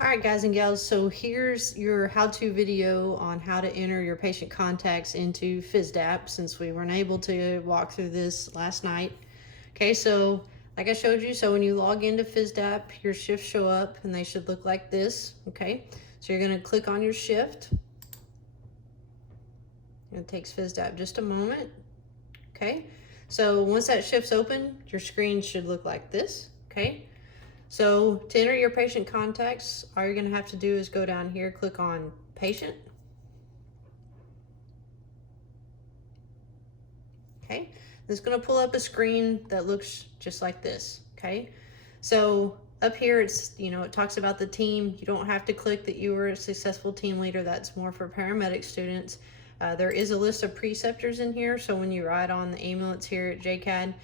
All right, guys and gals, so here's your how-to video on how to enter your patient contacts into FISDAP, since we weren't able to walk through this last night. Okay, so like I showed you, so when you log into FISDAP, your shifts show up and they should look like this. Okay, so you're gonna click on your shift. It takes FISDAP just a moment. Okay, so once that shift's open, your screen should look like this. Okay, so to enter your patient contacts, all you're gonna have to do is go down here, click on patient. Okay, it's gonna pull up a screen that looks just like this. Okay, so up here it talks about the team. You don't have to click that you were a successful team leader. That's more for paramedic students. There is a list of preceptors in here, so when you ride on the ambulance here at JCAD,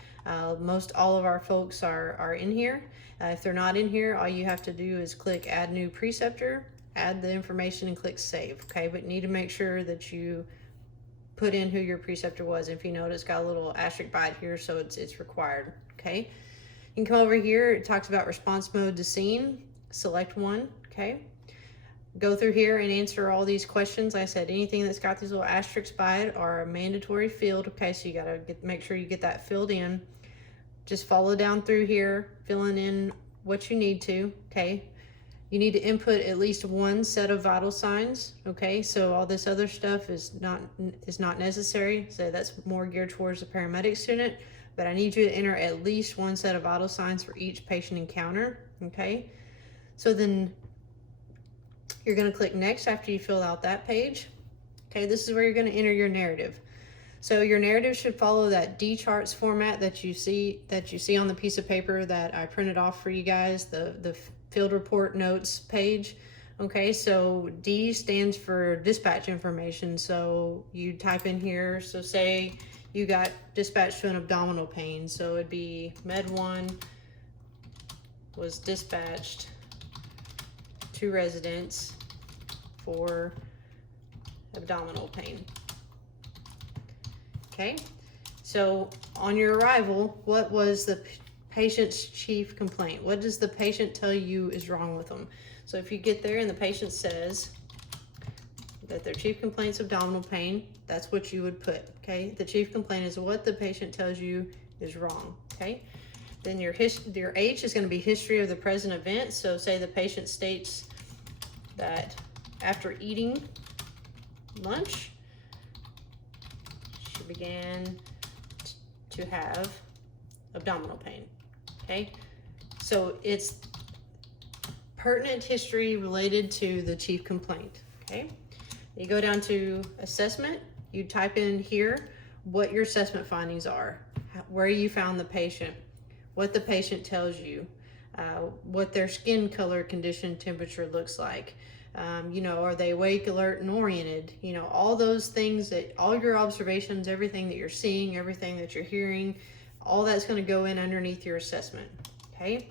most all of our folks are in here. If they're not in here, all you have to do is click add new preceptor, add the information, and click save. Okay, but you need to make sure that you put in who your preceptor was. If you notice, it's got a little asterisk by it here, so it's required. Okay, you can come over here. It talks about response mode to scene. Select one. Okay, go through here and answer all these questions. Like I said, anything that's got these little asterisks by it are a mandatory field. Okay, so you gotta make sure you get that filled in. Just follow down through here, filling in what you need to. Okay, you need to input at least one set of vital signs. Okay, so all this other stuff is not necessary. So that's more geared towards the paramedic student, but I need you to enter at least one set of vital signs for each patient encounter. Okay, so then you're going to click next after you fill out that page. Okay, this is where you're going to enter your narrative. So your narrative should follow that D charts format that you see on the piece of paper that I printed off for you guys, the field report notes page. Okay, so D stands for dispatch information. So you type in here, so say you got dispatched to an abdominal pain. So it'd be Med 1 was dispatched to residents for abdominal pain. Okay, so on your arrival, what was the patient's chief complaint? What does the patient tell you is wrong with them? So if you get there and the patient says that their chief complaint's abdominal pain, that's what you would put. Okay, the chief complaint is what the patient tells you is wrong. Okay, then your H is going to be history of the present event. So say the patient states that after eating lunch, she began to have abdominal pain. Okay, so it's pertinent history related to the chief complaint. Okay, you go down to assessment, you type in here what your assessment findings are, where you found the patient, what the patient tells you, what their skin color, condition, temperature looks like. Are they awake, alert, and oriented? All those things, that all your observations, everything that you're seeing, everything that you're hearing, all that's going to go in underneath your assessment. Okay,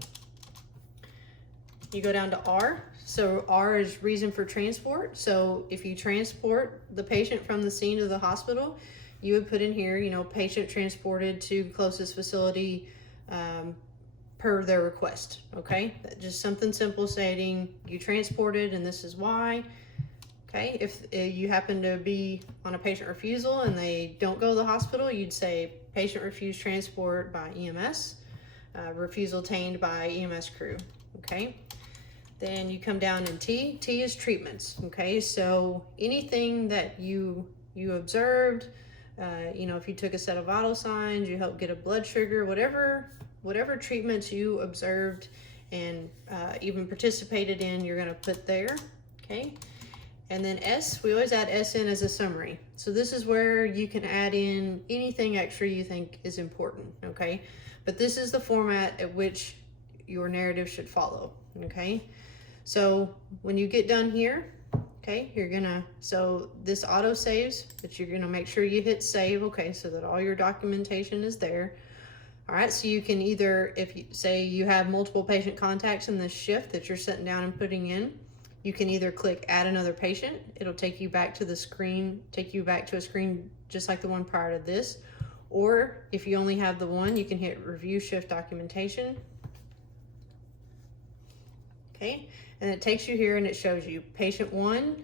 you go down to R. So R is reason for transport. So if you transport the patient from the scene to the hospital, you would put in here, patient transported to closest facility per their request. Okay, just something simple stating you transported and this is why. Okay, if you happen to be on a patient refusal and they don't go to the hospital, you'd say patient refused transport by EMS, refusal obtained by EMS crew. Okay, then you come down in T. T is treatments. Okay, so anything that you observed, if you took a set of vital signs, you helped get a blood sugar, whatever treatments you observed and even participated in, you're going to put there. Okay, and then S, we always add S in as a summary. So this is where you can add in anything extra you think is important. Okay, but this is the format at which your narrative should follow. Okay, so when you get done here, okay, so this auto saves, but you're gonna make sure you hit save. Okay, so that all your documentation is there. All right, so you can either, if you say you have multiple patient contacts in this shift that you're sitting down and putting in, you can either click add another patient. It'll take you back to the screen, a screen just like the one prior to this. Or if you only have the one, you can hit review shift documentation. okay? And it takes you here and it shows you patient 1,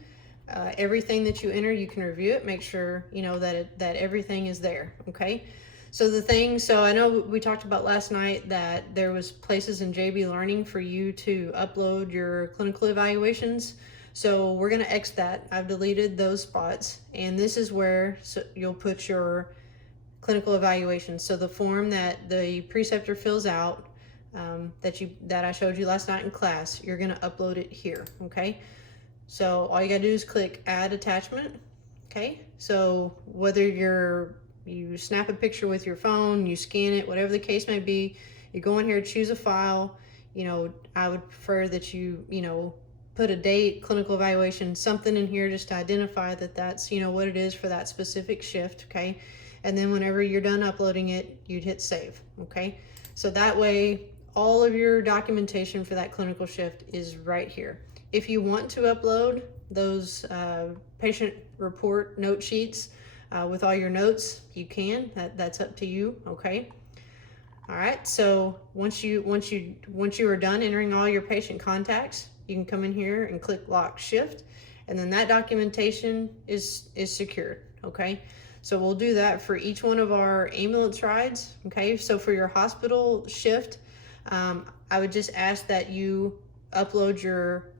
everything that you enter, you can review it, make sure, you know, that everything is there, okay? So I know we talked about last night that there was places in JB Learning for you to upload your clinical evaluations. So we're gonna X that. I've deleted those spots, and this is where you'll put your clinical evaluation. So the form that the preceptor fills out, that I showed you last night in class, you're gonna upload it here, okay? So all you gotta do is click add attachment, okay? So whether you snap a picture with your phone, you scan it, whatever the case may be, you go in here, choose a file. You know, I would prefer that you know, put a date, clinical evaluation, something in here just to identify that that's, you know, what it is for that specific shift, okay? And then whenever you're done uploading it, you'd hit save, okay? So that way, all of your documentation for that clinical shift is right here. If you want to upload those patient report note sheets with all your notes, you can. That's up to you, okay? All right, so once you are done entering all your patient contacts, you can come in here and click lock shift, and then that documentation is secured, okay? So we'll do that for each one of our ambulance rides, okay? So for your hospital shift, I would just ask that you upload your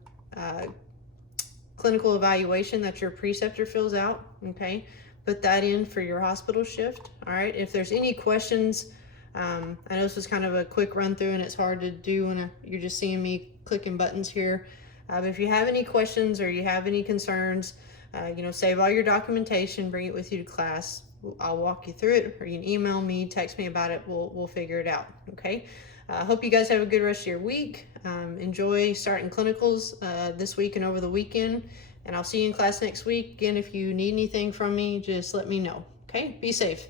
clinical evaluation that your preceptor fills out, okay? Put that in for your hospital shift, all right? If there's any questions, I know this was kind of a quick run through and it's hard to do when you're just seeing me clicking buttons here. But if you have any questions or you have any concerns, you know, save all your documentation, bring it with you to class. I'll walk you through it, or you can email me, text me about it. We'll figure it out, okay? I hope you guys have a good rest of your week. Enjoy starting clinicals this week and over the weekend. And I'll see you in class next week. Again, if you need anything from me, just let me know. Okay? Be safe.